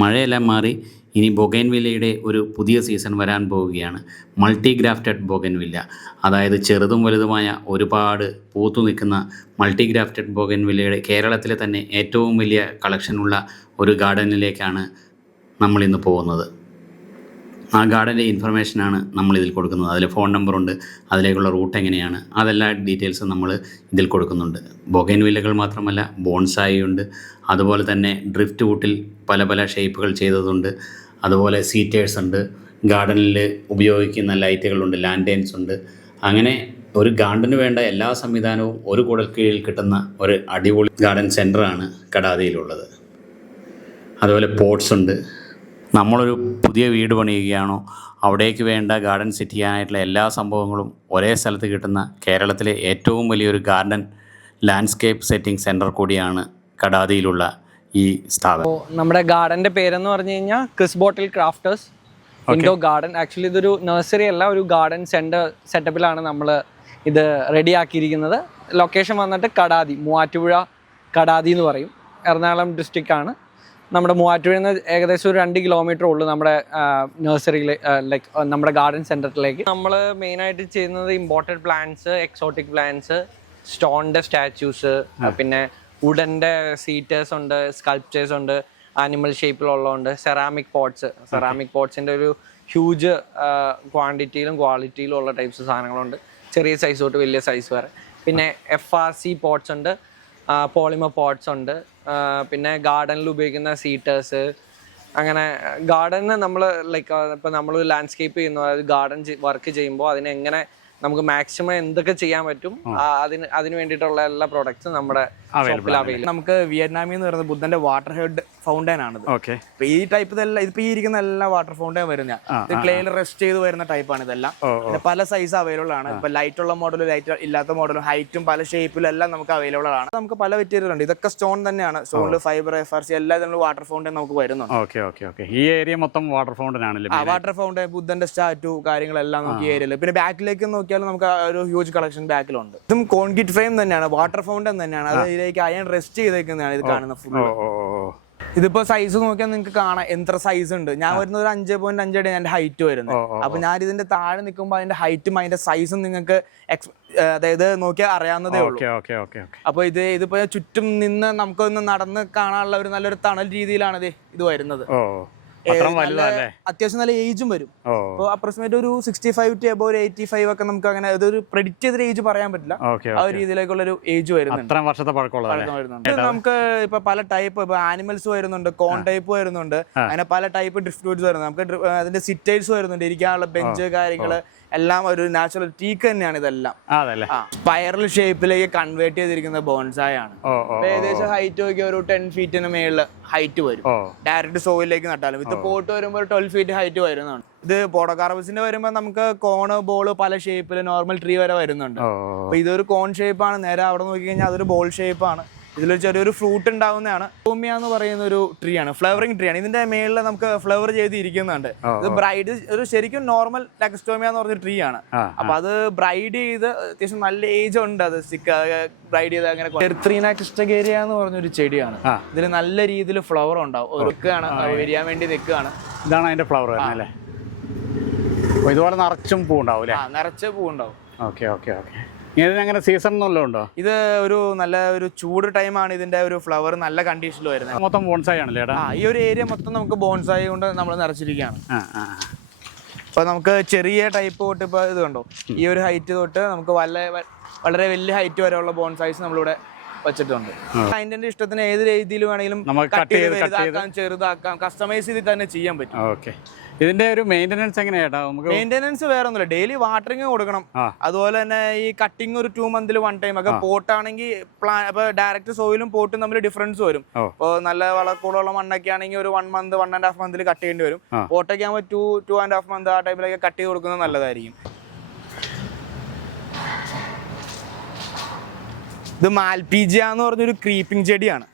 മഴയെല്ലാം മാറി ഇനി ബൊഗൈൻവില്ലയുടെ ഒരു പുതിയ സീസൺ വരാൻ പോവുകയാണ്. Multi grafted bougainvillea. അതായത് ചെറുതും വലുതുമായ ഒരുപാട് പൂത്തു നിൽക്കുന്ന മൾട്ടി ഗ്രാഫ്റ്റഡ് ബൊഗൻവില്ലയുടെ കേരളത്തിലെ തന്നെ ഏറ്റവും വലിയ കളക്ഷനുള്ള ഒരു ഗാർഡനിലേക്കാണ് നമ്മളിന്ന് പോകുന്നത്. ആ ഗാർഡന്റെ ഇൻഫർമേഷനാണ് നമ്മൾ ഇതിൽ കൊടുക്കുന്നത്. അതിൽ ഫോൺ നമ്പറുണ്ട് അതിലേക്കുള്ള റൂട്ട് എങ്ങനെയാണ് അതെല്ലാ ഡീറ്റെയിൽസും നമ്മൾ ഇതിൽ കൊടുക്കുന്നുണ്ട്. ബൊഗൈൻ വില്ലകൾ മാത്രമല്ല ബോൺസായി ഉണ്ട് അതുപോലെ തന്നെ ഡ്രിഫ്റ്റ് വുട്ടിൽ പല പല ഷേപ്പുകൾ ചെയ്തതുണ്ട്. അതുപോലെ സീറ്റേഴ്സ് ഉണ്ട്. ഗാർഡനിൽ ഉപയോഗിക്കുന്ന ലൈറ്റുകളുണ്ട് ലാൻഡൈൻസ് ഉണ്ട്. അങ്ങനെ ഒരു ഗാർഡന് വേണ്ട എല്ലാ സംവിധാനവും ഒരു കൂടൽ കീഴിൽ കിട്ടുന്ന ഒരു അടിപൊളി ഗാർഡൻ സെന്ററാണ് കടാതിയിലുള്ളത്. അതുപോലെ പോട്ട്സ് ഉണ്ട്. നമ്മളൊരു പുതിയ വീട് പണിയുകയാണോ? അവിടേക്ക് വേണ്ട ഗാർഡൻ സെറ്റ് ചെയ്യാനായിട്ടുള്ള എല്ലാ സംഭവങ്ങളും ഒരേ സ്ഥലത്ത് കിട്ടുന്ന കേരളത്തിലെ ഏറ്റവും വലിയൊരു ഗാർഡൻ ലാൻഡ്സ്കേപ്പ് സെറ്റിംഗ് സെന്റർ കൂടിയാണ് കടാതിയിലുള്ള ഈ സ്ഥാപനം. നമ്മുടെ ഗാർഡന്റെ പേരെന്ന് പറഞ്ഞു കഴിഞ്ഞാൽ Chris bottle crafters Indo garden. Actually ഇതൊരു നഴ്സറി അല്ല ഒരു ഗാർഡൻ സെന്റർ സെറ്റപ്പിലാണ് നമ്മൾ ഇത് റെഡിയാക്കിയിരിക്കുന്നത്. ലൊക്കേഷൻ വന്നിട്ട് കടാതി മൂവാറ്റുപുഴ കടാതി എന്ന് പറയും. എറണാകുളം ഡിസ്ട്രിക്റ്റ് ആണ്. നമ്മുടെ മൂവാറ്റുപുഴ നിന്ന് ഏകദേശം ഒരു രണ്ട് കിലോമീറ്റർ ഉള്ളൂ നമ്മുടെ നഴ്സറിയിൽ ലൈക്ക് നമ്മുടെ ഗാർഡൻ സെന്ററിലേക്ക് നമ്മൾ മെയിനായിട്ട് ചെയ്യുന്നത് ഇമ്പോർട്ടഡ് പ്ലാന്റ്സ് എക്സോട്ടിക് പ്ലാന്റ്സ് സ്റ്റോണിന്റെ സ്റ്റാച്യൂസ് പിന്നെ വുഡന്റെ സീറ്റേഴ്സ് ഉണ്ട് സ്കൾപ്ചേഴ്സ് ഉണ്ട് ആനിമൽ ഷേപ്പിലുള്ളതുണ്ട് സെറാമിക് പോട്ട്സ് സെറാമിക് പോട്ട്സിന്റെ ഒരു ഹ്യൂജ് ക്വാണ്ടിറ്റിയിലും ക്വാളിറ്റിയിലും ഉള്ള ടൈപ്സ് സാധനങ്ങളുണ്ട്. ചെറിയ സൈസ് തൊട്ട് വലിയ സൈസ് വരെ. പിന്നെ എഫ് ആർ സി പോട്ട്സ് ഉണ്ട് പോളിമർ പോട്ട്സ് ഉണ്ട് പിന്നെ ഗാർഡനിൽ ഉപയോഗിക്കുന്ന സീറ്റേഴ്സ് അങ്ങനെ ഗാർഡന് നമ്മൾ ലൈക്ക് ഇപ്പം നമ്മൾ ലാൻഡ്സ്കേപ്പ് ചെയ്യുന്നു അതായത് ഗാർഡൻ വർക്ക് ചെയ്യുമ്പോൾ അതിനെങ്ങനെ നമുക്ക് മാക്സിമം എന്തൊക്കെ ചെയ്യാൻ പറ്റും അതിന് അതിന് വേണ്ടിയിട്ടുള്ള എല്ലാ പ്രോഡക്റ്റ്സും നമ്മുടെ നമുക്ക് വിയറ്റ്നാമി എന്ന് പറയുന്നത് ബുദ്ധന്റെ വാട്ടർ ഹെഡ് ഫൗണ്ടൈൻ ആണ് ഓക്കെ. അപ്പൊ ഈ ടൈപ്പ് ഇതെല്ലാം ഇതിപ്പോ ഈ ഇരിക്കുന്ന എല്ലാ വാട്ടർ ഫൗണ്ടൈൻ വരുന്ന ക്ലേയിൽ റെസ്റ്റ് ചെയ്ത് വരുന്ന ടൈപ്പാണ് ഇതെല്ലാം. പല സൈസ് അവൈലബിൾ ആണ്. ഇപ്പൊ ലൈറ്റ് ഉള്ള മോഡലും ലൈറ്റ് ഇല്ലാത്ത മോഡലും ഹൈറ്റും പല ഷേപ്പിലും എല്ലാം നമുക്ക് അവൈലബിൾ ആണ്. നമുക്ക് പല മെറ്റീരിയൽ ഉണ്ട്. ഇതൊക്കെ സ്റ്റോൺ തന്നെയാണ്. സ്റ്റോണിൽ ഫൈബർ എഫ് ആർ സി എല്ലാ ഇതിനുള്ള വാട്ടർ ഫൗണ്ടൈൻ നമുക്ക് വരുന്നുണ്ട്. ഈ ഏരിയ മൊത്തം വാട്ടർ ഫൗണ്ടൈൻ ആണല്ലേ വാട്ടർ ഫൗണ്ടൈൻ ബുദ്ധന്റെ സ്റ്റാറ്റു കാര്യങ്ങളെല്ലാം നമുക്ക് ഈ ഏരിയയിൽ പിന്നെ ബാക്കിലേക്ക് നോക്കിയാൽ നമുക്ക് ഒരു ഹ്യൂജ് കളക്ഷൻ ബാക്കിലുണ്ട് ഇതും കോൺക്രീറ്റ് ഫ്രെയിം തന്നെയാണ്. വാട്ടർ ഫൗണ്ടൈൻ തന്നെയാണ്. അത് ഇതിലേക്ക് അയൺ റെസ്റ്റ് ചെയ്തേക്കുന്നതാണ് ഇത് കാണുന്ന ഫുൾ ഇതിപ്പോ സൈസ് നോക്കിയാൽ നിങ്ങൾക്ക് കാണാം. എത്ര സൈസ് ഉണ്ട്? ഞാൻ വരുന്ന ഒരു അഞ്ച് പോയിന്റ് അഞ്ചടി എന്റെ ഹൈറ്റ് വരുന്നത്. അപ്പൊ ഞാൻ ഇതിന്റെ താഴെ നിൽക്കുമ്പോൾ അതിന്റെ ഹൈറ്റും അതിന്റെ സൈസും നിങ്ങൾക്ക് അതായത് നോക്കിയാൽ അറിയാവുന്നതേ ഉള്ളൂ. അപ്പൊ ഇത് ഇതിപ്പോ ചുറ്റും നിന്ന് നമുക്കൊന്ന് നടന്ന് കാണാനുള്ള ഒരു നല്ലൊരു തണൽ രീതിയിലാണ് ഇത് ഇത് വരുന്നത് അത്യാവശ്യം നല്ല ഏജും വരും. അപ്പൊ അപ്പോൾ അപ്രോക്സിമേറ്റ് ഒരു സിക്സ്റ്റി ഫൈവ് ടു അബോ ഒരു എയ്റ്റി ഫൈവ് ഒക്കെ നമുക്ക് അങ്ങനെ അതൊരു പ്രെഡിക്റ്റ് ചെയ്ത ഏജ് പറയാൻ പറ്റില്ല. ആ ഒരു രീതിയിലേക്കുള്ള ഒരു ഏജ് വരുന്നുണ്ട് വർഷത്തെ വരുന്നുണ്ട്. നമുക്ക് ഇപ്പൊ പല ടൈപ്പ് ഇപ്പൊ ആനിമൽസ് വരുന്നുണ്ട് കോൺ ടൈപ്പ് വരുന്നുണ്ട്. അങ്ങനെ പല ടൈപ്പ് ഡ്രിഫ്റ്റ് വരുന്നുണ്ട്. നമുക്ക് അതിന്റെ സിറ്റേഴ്സ് വരുന്നുണ്ട്. ഇരിക്കാനുള്ള ബെഞ്ച് കാര്യങ്ങൾ എല്ലാം ഒരു നാച്ചുറൽ ടീക്ക് തന്നെയാണ് ഇതെല്ലാം. സ്പൈറൽ ഷേപ്പിലേക്ക് കൺവേർട്ട് ചെയ്തിരിക്കുന്ന ബോൺസായ ആണ്. ഏകദേശം ഹൈറ്റ് നോക്കിയ ഒരു ടെൻ ഫീറ്റിന് മേളിൽ ഹൈറ്റ് വരും. ഡയറക്റ്റ് സോയിലേക്ക് നട്ടാലും. വിത്ത് പോട്ട് വരുമ്പോൾ ട്വൽവ് ഫീറ്റ് ഹൈറ്റ് വരുന്നതാണ്. ഇത് പോഡോകാർബസിന്റെ വരുമ്പോൾ നമുക്ക് കോണ് ബോൾ പല ഷേപ്പിൽ നോർമൽ ട്രീ വരെ വരുന്നുണ്ട്. അപ്പൊ ഇതൊരു കോൺ ഷേപ്പാണ് നേരെ അവിടെ നോക്കി കഴിഞ്ഞാൽ അതൊരു ബോൾ ഷേപ്പാണ് ഇതിലൊരു ചെറിയൊരു ഫ്രൂട്ട് ഉണ്ടാവുന്നതാണ്. ടോമിയ എന്ന് പറയുന്ന ഒരു ട്രീ ആണ്. ഫ്ലവറിംഗ് ട്രീ ആണ്. ഇതിന്റെ മേളിൽ നമുക്ക് ഫ്ലവർ ചെയ്ത് ഇരിക്കുന്നുണ്ട് ഇത് ബ്രൈഡ് ഒരു ശരിക്കും നോർമൽ ലാക്സ്റ്റോമിയ എന്ന് പറഞ്ഞ ട്രീ ആണ്. അപ്പൊ അത് ബ്രൈഡ് ചെയ്ത് അത്യാവശ്യം നല്ല ഏജ് ഉണ്ട് അത് ബ്രൈഡ് ചെയ്ത് അങ്ങനെ എർത്രീന ക്രിസ്റ്റഗേരിയ എന്ന് പറഞ്ഞൊരു ചെടിയാണ്. ഇതിൽ നല്ല രീതിയിൽ ഫ്ലവർ ഉണ്ടാവും. ഒരുക്കാണ്. വരിയാൻ വേണ്ടി നിൽക്കുകയാണ്. ഇതാണ് അതിന്റെ ഫ്ലവർ അല്ലേ? ഇതുപോലെ നിറച്ചും പൂ ഉണ്ടാവും നിറച്ച പൂ ഉണ്ടാവും ഓക്കെ ഓക്കെ ഓക്കെ. ഇതിനങ്ങനെ സീസൺ ഒന്നും ഉണ്ടോ? ഇത് ഒരു നല്ല ഒരു ചൂട് ടൈമാണ് ഇതിന്റെ ഒരു ഫ്ലവർ നല്ല കണ്ടീഷനിൽ വരുന്നത്. മൊത്തം ബോൺസായി ആണല്ലേ ആ ഈ ഒരു ഏരിയ മൊത്തം നമുക്ക് ബോൺസായി കൊണ്ട് നമ്മൾ നിറച്ചിരിക്കുകയാണ്. അപ്പൊ നമുക്ക് ചെറിയ ടൈപ്പ് തൊട്ട് ഇപ്പൊ ഇത് കണ്ടോ? ഈ ഒരു ഹൈറ്റ് തൊട്ട് നമുക്ക് വല്ല വളരെ വലിയ ഹൈറ്റ് വരെയുള്ള ബോൺസൈസ് നമ്മളിവിടെ വെച്ചിട്ടുണ്ട്. അതിന്റെ ഇഷ്ടത്തിന് ഏത് രീതിയിൽ വേണമെങ്കിലും കട്ട് ചെയ്ത് വലുതാക്കാം ചെറുതാക്കാം കസ്റ്റമൈസ് ചെയ്ത് തന്നെ ചെയ്യാൻ പറ്റും. ഓക്കെ. ഇതിന്റെ ഒരു മെയിന്റെനൻസ് എങ്ങനെയാട്ടോ? നമുക്ക് മെയിന്റെനൻസ് വേറെ ഒന്നുമില്ല ഡെയിലി വാട്ടറിങ് കൊടുക്കണം അതുപോലെ തന്നെ ഈ കട്ടിങ് ഒരു ടു മന്തിൽ വൺ ടൈം ഒക്കെ പോട്ടാണെങ്കിൽ പ്ലാൻ അപ്പൊ ഡയറക്റ്റ് സോയിലും പോട്ടും തമ്മിൽ ഡിഫറൻസ് വരും. ഇപ്പോൾ നല്ല വളക്കൂടുള്ള മണ്ണൊക്കെ ആണെങ്കിൽ ഒരു one month one and half മന്തിൽ cut ചെയ്യേണ്ടി വരും. പോട്ടൊക്കെ ആകുമ്പോൾ two two and half month ആ ടൈമിലൊക്കെ കട്ട് ചെയ്ത് കൊടുക്കുന്നത് നല്ലതായിരിക്കും. ഇത് മാൽപീജിയ എന്ന് പറഞ്ഞൊരു ക്രീപ്പിംഗ് ചെടിയാണ്.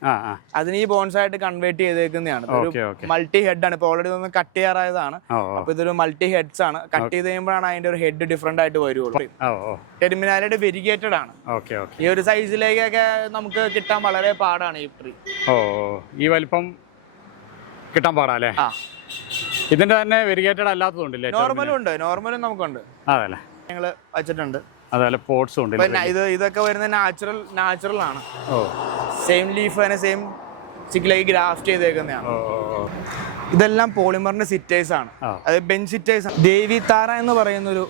അതിന് ഈ ബോൺസ് ആയിട്ട് കൺവേർട്ട് ചെയ്തേക്കുന്നതാണ് ഓക്കെ മൾട്ടി ഹെഡ് ആണ്. ഇപ്പൊ ഓൾറെഡി ഒന്ന് കട്ട് ചെയ്യാറായതാണ്. അപ്പൊ ഇതൊരു മൾട്ടി ഹെഡ്സ് ആണ്. കട്ട് ചെയ്ത് കഴിയുമ്പോഴാണ് അതിന്റെ ഒരു ഹെഡ് ഡിഫറെന്റ് ആയിട്ട് വരുള്ളൂ. ഓ വെരിഗേറ്റഡ് ആണ്. ഈ ഒരു സൈസിലേക്കൊക്കെ നമുക്ക് കിട്ടാൻ വളരെ പാടാണ് ഈ ട്രീ ഓ. ഈ വലിപ്പം കിട്ടാൻ പാടാല്ലേ? ഇതിന്റെ തന്നെ വെരിഗേറ്റഡ് അല്ലാത്തതുണ്ടല്ലേ? നോർമലും ഉണ്ട്. നോർമലും നമുക്കുണ്ട്. അതല്ലേ? ഞങ്ങൾ വെച്ചിട്ടുണ്ട്. അതല്ലേ പോട്ട്സും ഉണ്ട് ഇത് ഇതൊക്കെ വരുന്നത് നാച്ചുറൽ നാച്ചുറൽ ആണ്. സെയിം ലീഫ് തന്നെ സെയിം ചിക്കിലേക്ക് ഗ്രാഫ്റ്റ് ചെയ്തേക്കുന്നതാണ്. ഇതെല്ലാം പോളിമറിന്റെ സിറ്റേഴ്സ് ആണ്. അതായത് അത് ബെഞ്ച് സിറ്റേഴ്സ് ദേവി താര എന്ന് പറയുന്ന ഒരു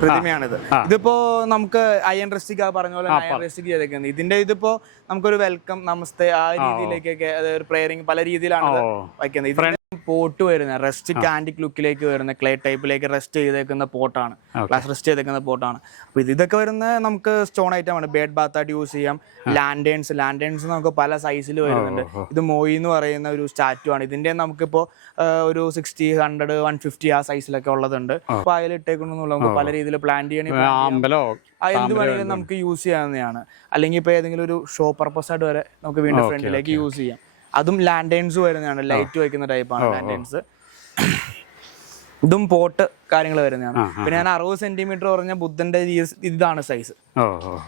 പ്രതിമയാണിത് ഇതിപ്പോ നമുക്ക് അയൺ റെസ്റ്റിക് ആ പറഞ്ഞ പോലെ അയൺ റെസ്റ്റിക് ചെയ്തേക്കുന്നത്. ഇതിന്റെ ഇതിപ്പോ നമുക്കൊരു വെൽക്കം നമസ്തേ ആ രീതിയിലേക്കൊക്കെ അതായത് പ്രേയറിങ് പല രീതിയിലാണ് വയ്ക്കുന്നത്. പോട്ട് വരുന്ന റെസ്റ്റ് കാൻഡിക് ലുക്കിലേക്ക് വരുന്ന ക്ലേ ടൈപ്പിലേക്ക് റെസ്റ്റ് ചെയ്തേക്കുന്ന പോട്ടാണ്. ക്ലാസ് റെസ്റ്റ് ചെയ്തേക്കുന്ന പോട്ടാണ്. അപ്പൊ ഇത് ഇതൊക്കെ വരുന്ന നമുക്ക് സ്റ്റോൺ ഐറ്റം ആണ്. ബേഡ് ബാത്തായിട്ട് യൂസ് ചെയ്യാം. ലാൻഡേൺസ് ലാൻഡേൺസ് നമുക്ക് പല സൈസിൽ വരുന്നുണ്ട്. ഇത് മോയി എന്ന് പറയുന്ന ഒരു സ്റ്റാറ്റു ആണ്. ഇതിന്റെ നമുക്കിപ്പോ ഒരു സിക്സ്റ്റി ഹൺഡ്രഡ് വൺ ഫിഫ്റ്റി ആ സൈസിലൊക്കെ ഉള്ളതുണ്ട്. അപ്പൊ അതിൽ നമുക്ക് പല രീതിയിൽ പ്ലാൻ ചെയ്യണമെങ്കിൽ എന്ത് വേണമെങ്കിലും നമുക്ക് യൂസ് ചെയ്യാവുന്നതാണ്. അല്ലെങ്കിൽ ഇപ്പൊ ഏതെങ്കിലും ഒരു ഷോ പർപ്പസ് ആയിട്ട് വരെ നമുക്ക് വീണ്ടും ഫ്രണ്ടിലേക്ക് യൂസ് ചെയ്യാം. അതും ലാൻഡേൺസ് വരുന്നതാണ്. ലൈറ്റ് വയ്ക്കുന്ന ടൈപ്പാണ് ലാൻഡേൺസ് ഇതും പോട്ട് കാര്യങ്ങൾ വരുന്നതാണ്. പിന്നെ ഞാൻ അറുപത് സെന്റിമീറ്റർ പറഞ്ഞ ബുദ്ധന്റെ ഇതാണ് സൈസ്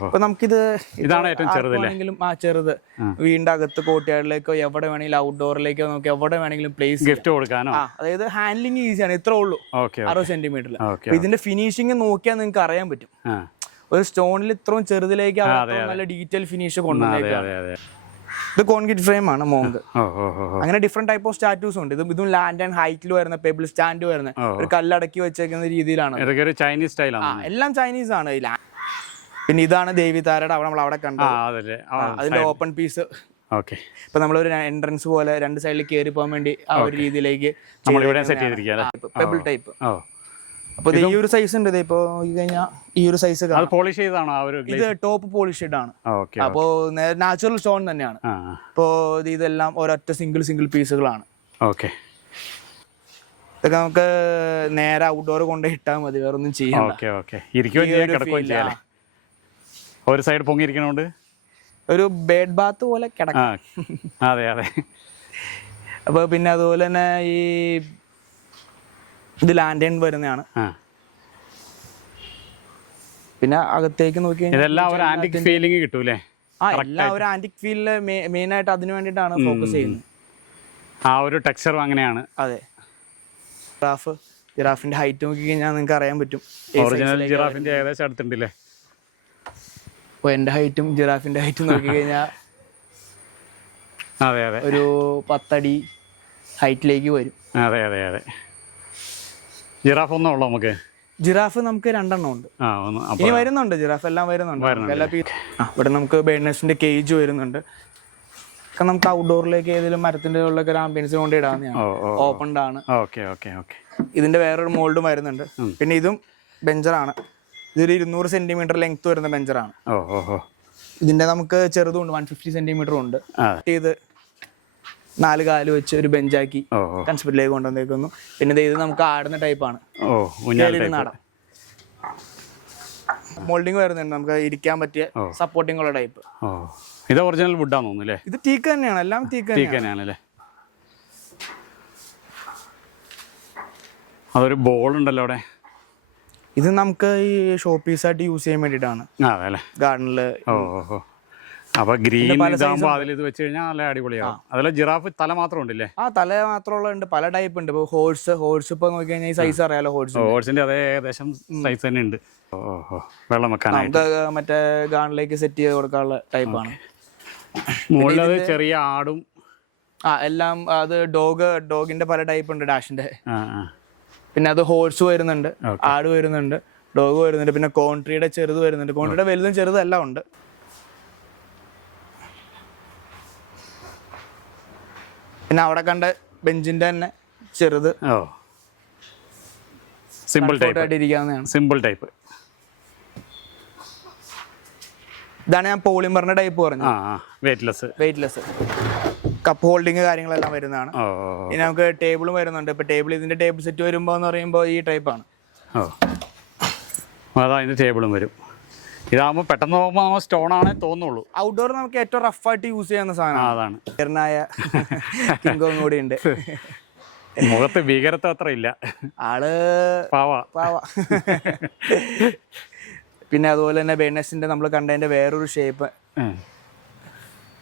അപ്പൊ നമുക്കിത് ഇതാണ് ഏറ്റവും ആ ചെറുത്. വീടിന്റെ അകത്ത് കോട്ടയാടിലേക്കോ എവിടെ വേണമെങ്കിലും ഔട്ട്ഡോറിലേക്കോ നമുക്ക് എവിടെ വേണമെങ്കിലും പ്ലേസ് ഗിഫ്റ്റ് കൊടുക്കാനോ? അതായത് ഹാൻഡ്ലിങ് ഈസിയാണ് ഇത്രേ ഉള്ളൂ. അറുപത് സെന്റിമീറ്ററിൽ ഇതിന്റെ ഫിനിഷിംഗ് നോക്കിയാൽ നിങ്ങൾക്ക് അറിയാൻ പറ്റും. ഒരു സ്റ്റോണിൽ ഇത്രയും ചെറുതിലേക്ക് നല്ല ഡീറ്റെയിൽ ഫിനിഷ് കൊണ്ടുവന്നേക്കാം ഇത് കോൺക്രീറ്റ് ഫ്രെയിം ആണ് മോങ്ക്. അങ്ങനെ ഡിഫറെന്റ് ടൈപ്പ് ഓഫ് സ്റ്റാറ്റൂസ് ഉണ്ട്. ഇതും ഇതും ലാൻഡ് ആൻഡ് ഹൈറ്റിൽ വരുന്ന പേബിൾ സ്റ്റാൻഡ് വരുന്ന ഒരു കല്ലടക്കി വെച്ചേക്കുന്ന രീതിയിലാണ്. ചൈനീസ് സ്റ്റൈലാണ് എല്ലാം ചൈനീസ് ആണ്. പിന്നെ ഇതാണ് ദേവി താരയുടെ അവിടെ നമ്മൾ അവിടെ കണ്ടത് അതിന്റെ ഓപ്പൺ പീസ് ഓക്കെ ഇപ്പൊ നമ്മളൊരു എൻട്രൻസ് പോലെ രണ്ട് സൈഡിൽ കയറി പോകാൻ വേണ്ടി ആ ഒരു രീതിയിലേക്ക് പെബിൾ ടൈപ്പ് അപ്പൊ ഈ ഒരു സൈസ് ഉണ്ട് ഇപ്പൊ കഴിഞ്ഞാൽ ഈ ഒരു സൈസ് പോളിഷ് ചെയ്താണോ ഇത് ടോപ്പ് പോളിഷ്ഡ് ആണ് ഓക്കെ അപ്പോ നാച്ചുറൽ സ്റ്റോൺ തന്നെയാണ്. ഇത് ഇതെല്ലാം ഒരൊറ്റ സിംഗിൾ സിംഗിൾ പീസുകളാണ് ഓക്കെ ഇതൊക്കെ നമുക്ക് നേരെ ഔട്ട്ഡോർ കൊണ്ട് ഇട്ടാൽ മതി വേറെ ഒന്നും ചെയ്യണ്ട. ഓക്കെ ഓക്കെ ഇരിക്കുകയും ഈ ചെയ്യാം ഒരു സൈഡ് പൊങ്ങിയിരിക്കണോണ്ട്? ഒരു ബെഡ് ബാത്ത് പോലെ കിടക്കാം. അതെ അതെ. അപ്പൊ പിന്നെ അതുപോലെ തന്നെ ഈ ഇത് ലാൻഡേൺ വരുന്നതാണ്. പിന്നെ അകത്തേക്ക് നോക്കി ഇതെല്ലാം ഒരു ആന്റിക് ഫീലിംഗ് കിട്ടൂലേ? ആ എല്ലാം ഒരു ആന്റിക് ഫീൽഡിൽ മെയിൻ ആയിട്ട് അതിനു വേണ്ടിയിട്ടാണ് ഫോക്കസ് ചെയ്യുന്നത്. ആ ഒരു ടെക്സ്ചറും അങ്ങനെയാണ്. അതെ. ജിറാഫ് ജിറാഫിന്റെ ഹൈറ്റ് നോക്കി കഴിഞ്ഞാൽ നിങ്ങൾക്ക് അറിയാൻ പറ്റും. ഒറിജിനൽ ജിറാഫിന്റെ ഏകദേശം അടുത്തുണ്ടല്ലേ? അപ്പോൾ എന്റെ ഹൈറ്റും ജിറാഫിന്റെ ഹൈറ്റും നോക്കി കഴിഞ്ഞാൽ അതെ അതെ. ഒരു പത്തടി ഹൈറ്റിലേക്ക് വരും. അതെ അതെ അതെ. ജിറാഫ് ഒന്നും ഉള്ളൂ നമുക്ക്? ജിറാഫ് നമുക്ക് രണ്ടെണ്ണം ഉണ്ട്. ഇനി വരുന്നുണ്ട് ജിറാഫ് എല്ലാം വരുന്നുണ്ട്. എല്ലാ ഇവിടെ നമുക്ക് ബേഡ്നസിന്റെ കേജ് വരുന്നുണ്ട്. ഒക്കെ നമുക്ക് ഔട്ട്ഡോറിലേക്ക് ഏതെങ്കിലും മരത്തിന്റെ ഉള്ളൊക്കെ ഒരു ആംബിയൻസ് കൊണ്ട് ഇടാവുന്നതാണ്. ഓപ്പൺഡ് ആണ്. ഇതിന്റെ വേറൊരു മോൾഡും വരുന്നുണ്ട്. പിന്നെ ഇതും ബെഞ്ചറാണ് ഇതൊരു ഇരുന്നൂറ് സെന്റിമീറ്റർ ലെങ്ത് വരുന്ന ബെഞ്ചറാണ് ഇതിന്റെ നമുക്ക് ചെറുതും ഉണ്ട്. വൺ ഫിഫ്റ്റി സെന്റിമീറ്ററും ഉണ്ട്. ഇത് നാല് കാൽ വെച്ച് ഒരു ബെഞ്ചാക്കി കൺസ്പിറ്റിലേക്ക് കൊണ്ടുവന്നേക്കുന്നു. പിന്നെ ഇത് നമുക്ക് ആടുന്ന ടൈപ്പാണ് ഓ ഊഞ്ഞാൽ കയറി ടൈപ്പ് നാടാം. മോൾഡിങ് വരുന്നുണ്ട്. നമുക്ക് ഇരിക്കാൻ പറ്റിയ സപ്പോർട്ടിംഗ് ഉള്ള ടൈപ്പ് ഇത് ഒറിജിനൽ വുഡാന്ന് തോന്നുന്നു ഇത് ടീക്ക് തന്നെയാണ്. എല്ലാം ടീക്ക് തന്നെയാണ്. അല്ലേ? അതൊരു ബോൾ ഉണ്ടല്ലോ അവിടെ. ഇത് നമുക്ക് ഈ ഷോ പീസായിട്ട് യൂസ് ചെയ്യാൻ വേണ്ടിയിട്ടാണ്. ഗാർഡനിൽ ഓ ഓ ഓ. അപ്പൊ ഗ്രീൻ ഇതാകുമ്പോൾ അതിൽ ഇത് വെച്ച് കഴിഞ്ഞാൽ നല്ല അടിപൊളിയാണ് അതല്ല ജിറാഫ് തല മാത്രം ഉണ്ടല്ലേ? ആ തല മാത്രമുള്ള ഉണ്ട് പല ടൈപ്പ് ഉണ്ട്. ഇപ്പൊ ഹോഴ്സ് ഹോഴ്സ് ഇപ്പൊ നോക്കി കഴിഞ്ഞാൽ സൈസ് അറിയാലോ ഹോഴ്സ് ഹോഴ്സിന്റെ അതേ ഏകദേശം സൈസ് തന്നെ ഉണ്ട്. വെള്ളം വെക്കാനായിട്ട്. മറ്റേ ഗാണിലേക്ക് സെറ്റ് ചെയ്ത് കൊടുക്കാനുള്ള ടൈപ്പാണ് മുകളിലത് ചെറിയ ആടും. ആ എല്ലാം അത് ഡോഗ് ഡോഗിന്റെ പല ടൈപ്പ് ഉണ്ട് ഡാഷിന്റെ പിന്നെ അത് ഹോഴ്സ് വരുന്നുണ്ട്. ആട് വരുന്നുണ്ട്. ഡോഗ് വരുന്നുണ്ട്. പിന്നെ കോൺട്രിയുടെ ചെറുത് വരുന്നുണ്ട്. കോൺട്രിയുടെ വലുതും ചെറുതും എല്ലാം ഉണ്ട്. പിന്നെ അവിടെ കണ്ട ബെഞ്ചിന്റെ തന്നെ ചെറുത്. ഓ. സിമ്പിൾ ടൈപ്പ് ആയിട്ട് ഇരിക്കാവുന്നതാണ് സിമ്പിൾ ടൈപ്പ് ഇതാണ് ഞാൻ പോളിമറിന്റെ ടൈപ്പ് പറഞ്ഞത്. വെയിറ്റ്ലെസ് വെയിറ്റ്ലെസ് കപ്പ് ഹോൾഡിങ് കാര്യങ്ങളെല്ലാം വരുന്നതാണ്. ഇനി നമുക്ക് ടേബിളും വരുന്നുണ്ട്. ഇപ്പൊ ടേബിൾ ഇതിന്റെ ടേബിൾ സെറ്റ് വരുമ്പോ എന്ന് പറയുമ്പോൾ ഈ ടൈപ്പാണ് ഓ. അതാ ഇതിന്റെ ടേബിളും വരും. ഇതാകുമ്പോൾ പെട്ടെന്ന് നമ്മൾ സ്റ്റോൺ ആണേ തോന്നുള്ളൂ. ഔട്ട്ഡോർ നമുക്ക് ഏറ്റവും റഫായിട്ട് യൂസ് ചെയ്യുന്ന സാധനം സാധനമാണ്. അതാണ്. കൂടി ഉണ്ട്. മുഖത്ത് ഭീകരത്വം അത്ര ഇല്ല. ആൾ പാവ. പാവ. പിന്നെ അതുപോലെ തന്നെ ബേണസിന്റെ നമ്മൾ കണ്ടതിന്റെ വേറൊരു ഷേപ്പ്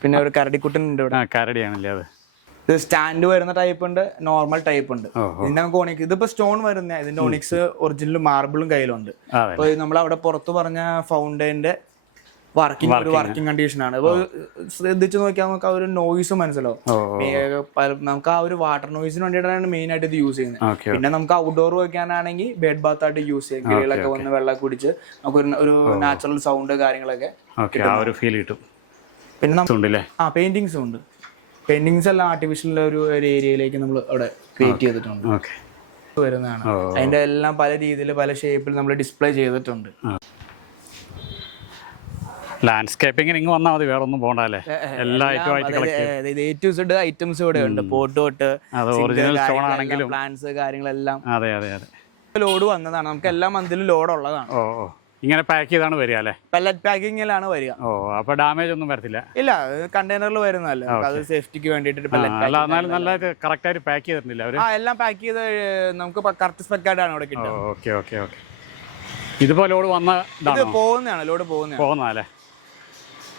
പിന്നെ ഒരു കരടിക്കുട്ടൻ ഉണ്ട് ഇവിടെ. കരടിയാണല്ലേ അത്. ഇത് സ്റ്റാൻഡ് വരുന്ന ടൈപ്പ് ഉണ്ട് നോർമൽ ടൈപ്പ് ഉണ്ട്. ഇതിന്റെ നമുക്ക് ഓണിക്സ് ഇതിപ്പോ സ്റ്റോൺ വരുന്ന ഇതിന്റെ ഓണിക്സ് ഒറിജിനലും മാർബിളും കയ്യിലുണ്ട്. അപ്പൊ നമ്മൾ അവിടെ പുറത്ത് പറഞ്ഞ ഫൗണ്ടൈന്റെ വർക്കിംഗ് ഒരു വർക്കിംഗ് കണ്ടീഷൻ ആണ്. അപ്പൊ ശ്രദ്ധിച്ചു നോക്കിയാൽ നമുക്ക് ആ ഒരു നോയ്സ് മനസ്സിലാവും. നമുക്ക് ആ ഒരു വാട്ടർ നോയ്സിന് വേണ്ടിയിട്ടാണ് മെയിൻ ആയിട്ട് ഇത് യൂസ് ചെയ്യുന്നത്. പിന്നെ നമുക്ക് ഔട്ട്ഡോർ വെക്കാനാണെങ്കിൽ ബെഡ് ബാത്ത് ആയിട്ട് യൂസ് ചെയ്യാം. കിളികളൊക്കെ വന്ന് വെള്ളം കുടിച്ച് നമുക്ക് ഒരു- നാച്ചുറൽ സൗണ്ട് കാര്യങ്ങളൊക്കെ ആ ഒരു ഫീൽ കിട്ടും. പിന്നെ ആ പെയിന്റിങ്സും ഉണ്ട്. പെയിന്റിങ്സ് എല്ലാം ആർട്ടിഫിഷ്യൽ ഒരു ഏരിയയിലേക്ക് നമ്മൾ അവിടെ ക്രിയേറ്റ് ചെയ്തിട്ടുണ്ട്. വരുന്നതാണ്. അതിന്റെ എല്ലാം പല രീതിയിൽ പല ഷേപ്പിൽ നമ്മൾ ഡിസ്പ്ലേ ചെയ്തിട്ടുണ്ട്. ലാൻഡ്സ്കേപ്പിങ്ങിന് ഇങ്ങ് വന്നാൽ മതി വേറെ ഒന്നും പോകണ്ട അല്ലേ എല്ലാ ഐറ്റം ഐറ്റംസ് ഇവിടെ ഉണ്ട്. പോട്ട് തൊട്ട് ഒറിജിനൽ സ്റ്റോൺ ആണെങ്കിലും. പ്ലാന്റ്സ് കാര്യങ്ങളെല്ലാം. അതെ അതെ അതെ. ലോഡ് വന്നതാണ്. നമുക്ക് എല്ലാ മന്തിലും ലോഡ് ഉള്ളതാണ്. ഓ ഓ. ഇങ്ങനെ പാക്ക് ചെയ്താണ് വരിക അല്ലേ? പെല്ലറ്റ് പാക്കിങ്ങിലാണ് വരിക. ഓ അപ്പൊ ഡാമേജ് ഒന്നും വരത്തില്ല. ഇല്ല കണ്ടെയ്നറിൽ വരുന്നതല്ലേ അത് സേഫ്റ്റിക്ക് വേണ്ടിയിട്ട് അല്ല എന്നാലും നല്ലതായിട്ട് കറക്റ്റായിട്ട് പാക്ക് ചെയ്തിട്ടില്ല അവർ. ആ എല്ലാം പാക്ക് ചെയ്ത് നമുക്ക് കറക്റ്റ് സ്പെക്കായിട്ടാണ് ഇവിടെ കിട്ടുന്നത്. ഓക്കെ ഓക്കെ ഓക്കെ ഇതിപ്പോ ലോഡ് വന്ന പോകുന്നതാണ് ലോഡ് പോകുന്നതാണ്. പോകുന്നതല്ലേ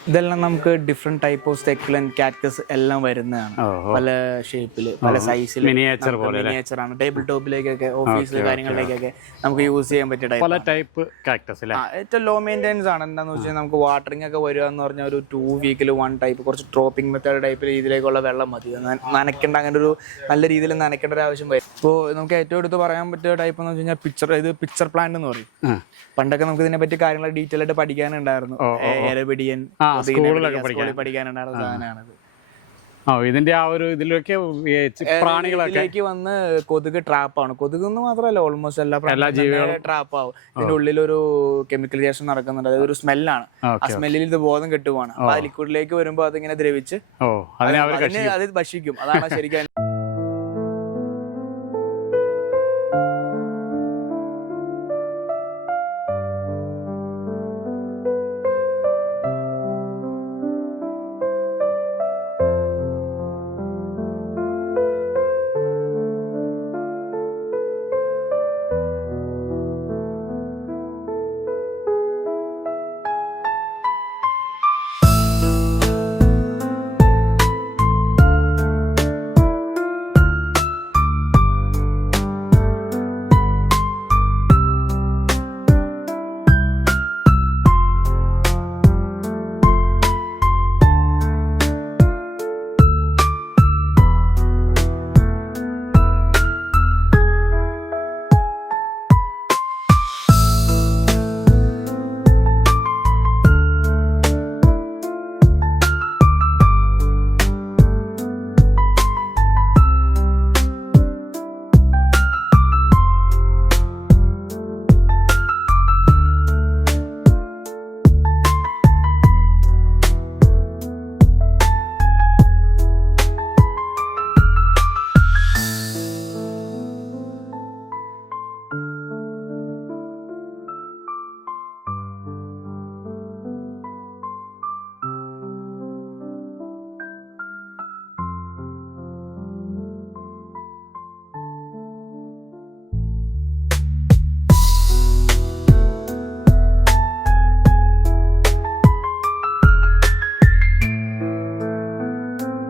ഇതെല്ലാം നമുക്ക് different type of succulent cactus എല്ലാം വരുന്നതാണ്. പല ഷേപ്പിൽ പല സൈസിൽ മിനിയേച്ചർ മിനിയേച്ചർ ആണ്. ടേബിൾ ടോപ്പിലേക്കൊക്കെ ഓഫീസിൽ കാര്യങ്ങളിലേക്കൊക്കെ നമുക്ക് യൂസ് ചെയ്യാൻ പറ്റിയ ടൈപ്പ് പല ടൈപ്പ് കാക്ടസ് ഏറ്റവും ലോ മെയിന്റെനൻസ് ആണ്. എന്താന്ന് വെച്ചാൽ നമുക്ക് വാട്ടറിംഗ് ഒക്കെ വരിക എന്ന് പറഞ്ഞാൽ ഒരു ടു വീക്കിൽ വൺ ടൈപ്പ് കുറച്ച് ഡ്രോപ്പിംഗ് മെത്തേഡ് ടൈപ്പ് രീതിയിലേക്കുള്ള വെള്ളം മതി. നനയ്ക്കേണ്ട അങ്ങനെ ഒരു നല്ല രീതിയിൽ നനയ്ക്കേണ്ട ഒരു ആവശ്യം വരും. ഇപ്പോൾ നമുക്ക് ഏറ്റവും എടുത്ത് പറയാൻ പറ്റിയ ടൈപ്പ് എന്ന് വെച്ച് കഴിഞ്ഞാൽ പിക്ചർ ഇത് പിക്ചർ പ്ലാന്റ് എന്ന് പറയും. പണ്ടൊക്കെ നമുക്ക് ഇതിനെ പറ്റി കാര്യങ്ങൾ ഡീറ്റെയിൽ ആയിട്ട് പഠിക്കാനുണ്ടായിരുന്നു. എരപിടിയൻ ആ, സ്കൂളിലൊക്കെ പഠിക്കാനുണ്ടായിരുന്ന സാധനമാണത്. ഓ ഇതിന്റെ ആ ഒരു ഇതിലൊക്കെ പ്രാണികളൊക്കെ വന്ന് കൊതുക് ട്രാപ്പാണ്. കൊതുക് എന്ന് മാത്രമല്ല ഓൾമോസ്റ്റ് എല്ലാ ട്രാപ്പ് ആവും ഇതിന്റെ ഉള്ളിൽ ഒരു കെമിക്കൽ റിയാക്ഷൻ നടക്കുന്നുണ്ട്. അതായത് ഒരു സ്മെല്ലാണ് ആ സ്മെല്ലിൽ ഇത് ബോധം കെട്ടുവാണ്. ആ. ലിക്വിഡിലേക്ക് വരുമ്പോൾ അതിങ്ങനെ ദ്രവിച്ച് അത് ഭക്ഷിക്കും. അതാണ് ശരിക്കും